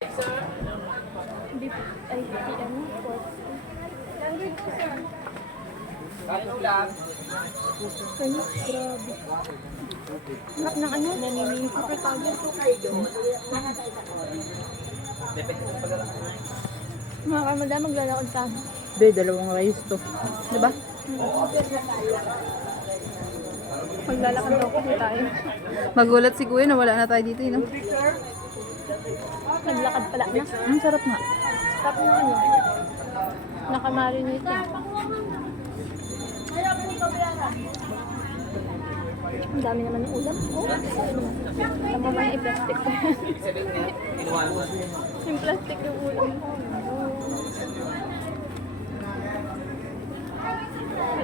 Beef, ay, ano, pork. Langoy po, sir. Kain ulam. Ano, grabe. Harap ng ano? Naninig. Kapatado po kayo doon. Depende sa paglalak. Mga kamada, maglalakad tayo. Be, dalawang rice to. Diba? Maglalakad daw kasi tayo. Magulat si Kuya na wala na tayo dito, no? Naglakad pala na. Ang sarap nga. Sarap na ano. Nakamarinate eh. Ang dami naman ng ulam. Oh, tama mo na i-plastic. Ibig sabihin niya, kinuha mo. Yung plastic yung ulam ko.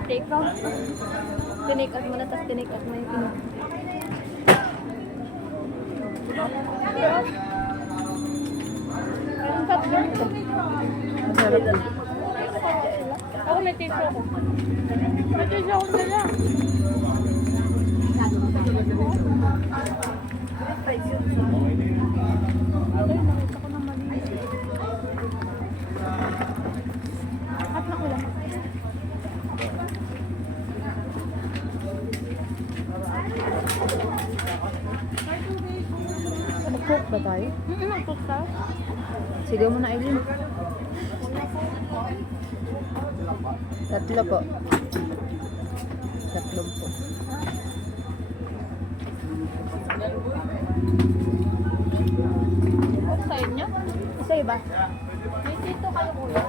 Take out. Tinake out mo na, tapos tinake out mo yung inom. Ang sarap din ito. Masarap din. Ako may tissue ako. May tissue ako nila. Ay, nakita ko na mali. At na ulam. Mag-cook ba tayo? Nagcook ka? Sigaw mo na, Eileen. Tatlo po. Tatlong po. Cook sa inyo? Isa iba? May tito kayo kuya.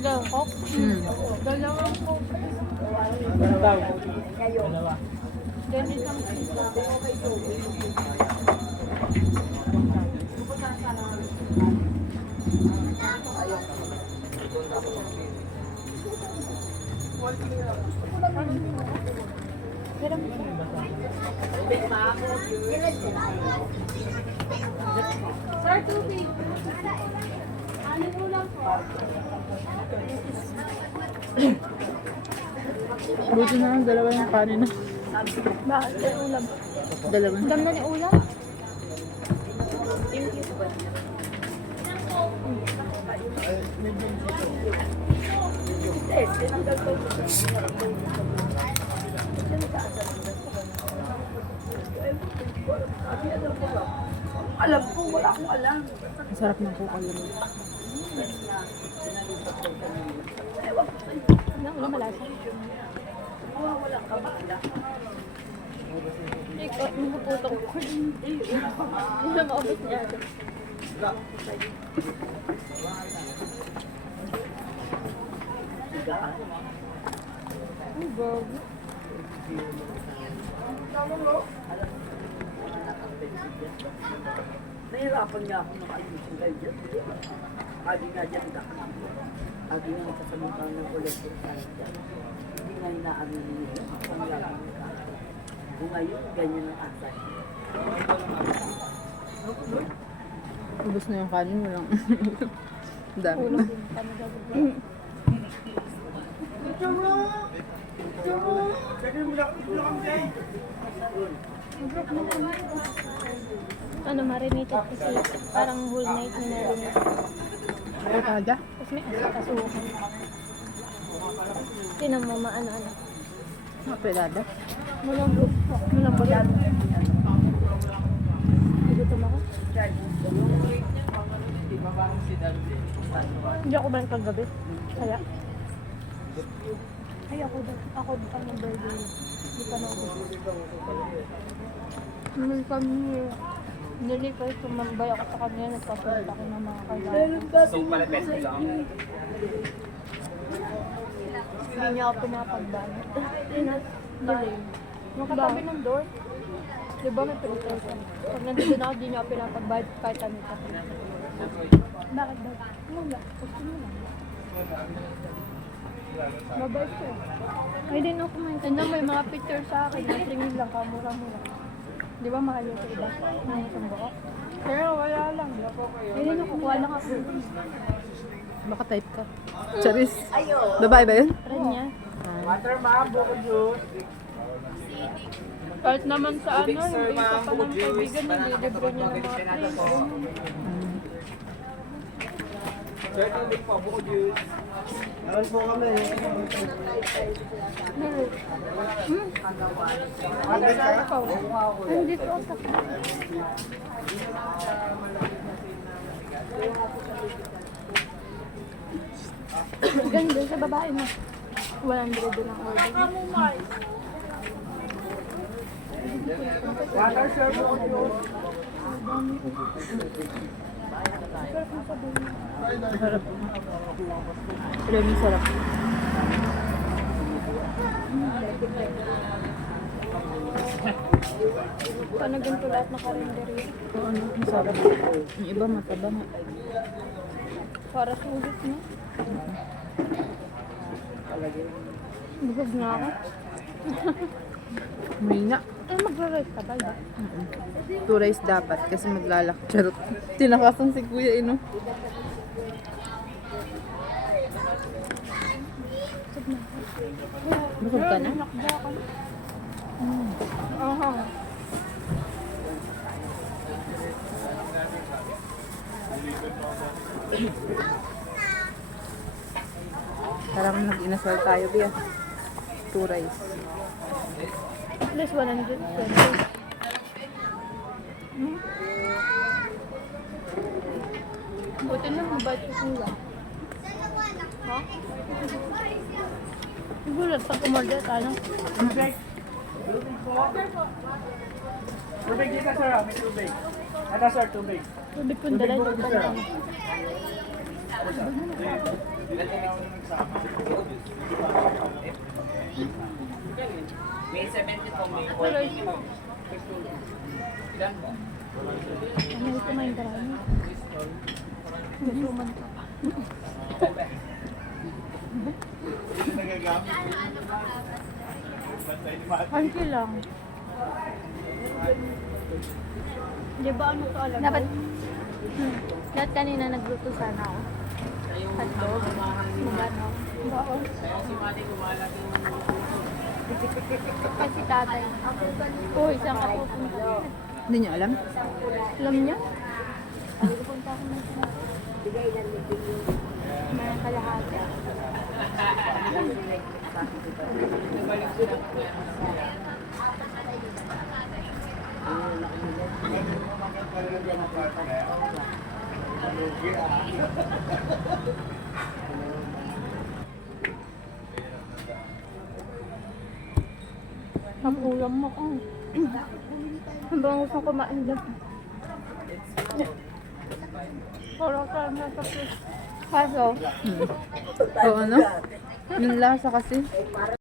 Dalawang cook? Dalawang cook. Then isang tito. Pero Sir, tubig. Ano mo lang po? Buti na lang, dalawa yung kanin na. Bakit? May ulam. Dalawa. Ang ganda ni ulam. Thank you. Alam ko, wala akong alam. Ang sarap ng cook, alam mo. Ang ulam malasa. Wala ka ba? Ikaw, nagpuputong ko. Hindi na maubos niya. Ay, bago. Nahirapan niya ako makaayusin kayo dyan. Agi nga dyan kakalimutan. Agi nga nagsasamutan ng ulit ko sa dyan. Hindi nga inaaminin niya. Ang gagawin ka. Kung ngayon, ganyan ang asay. Ubus na yung kanin, walang... Ang dami Ulam na. din. Paano gagawin? Ano, marinated kasi parang whole night minarinate. Ay, kada? Tapos may asukasukan. Tinan mo maano-ano. Mapelada. Malambot. Malambot. Gutom ako. Hindi ako balik kagabi. Kaya? Ay, ako pa ng burger. Hindi pa na ako. Nung kami, nilipay, tumambay ako sa kanya, nagpapalit ako ng mga kailangan. So, palapit mo lang. Hindi niya ako pumapagbanat. Delay. Yung katabi ng door, di ba may filter siya? Pag nandito na ako, di niya ako pinapagbayad kahit ano ka. Bakit ba? Wala. Gusto mo lang. Mabait siya. Ay, din ako kumain. May mga picture sa akin. Natingin lang, kamura-mura. Di ba mahal yung sa iba? Ang sumbo ko. Pero wala lang. Ay, din ako. Kuha lang ako. Baka type ka. Charis. Babae ba yun? Friend niya. Water, ma'am. Buko juice. Kahit naman sa ano, yung isa pa ng kaibigan, nililibre niya ng mga friends. Sir, tubig po, buko juice. Meron po kami. Hindi ko sa Ganda sa babae mo. 100 din ang order. Water, sir, buko juice. Sarap. Maraming sarap. Paano ganito lahat ng karinderya? Oo, ano, masarap. Yung iba mataba nga. Para sulit mo. Busog na ako. Mahina. Eh, magre-rest ka ba? Ba? 2 rice dapat kasi maglalak. Charot. Tinakasan si kuya, ino. Busog ka na? Nakba ka. Aha. Parang nag-inasal tayo, Bia. 2 rice. At least 120. Buti na mabait ko kuya. Ha? Gulat pag umorder tayo. Tubig. Tubig po. Tubig dito, sir. May tubig. Ito, sir, tubig. Tubig kong dala yung pala. May 70 po, may Pero ano ito main karami? Gusuman ka. Hanky lang. Di ba ano to alam? Dapat, lahat kanina nagluto sana ako. Hotdog, magano. Baon. Kasi tatay. Oo, isang ako. Hindi niyo alam? Alam niya? Punta ako ng may kalahati. Ang ulam mo ko. Hanggang gusto ko kumain dyan. Parang saan na sa Kaso, Oo, ano? Yung lasa kasi.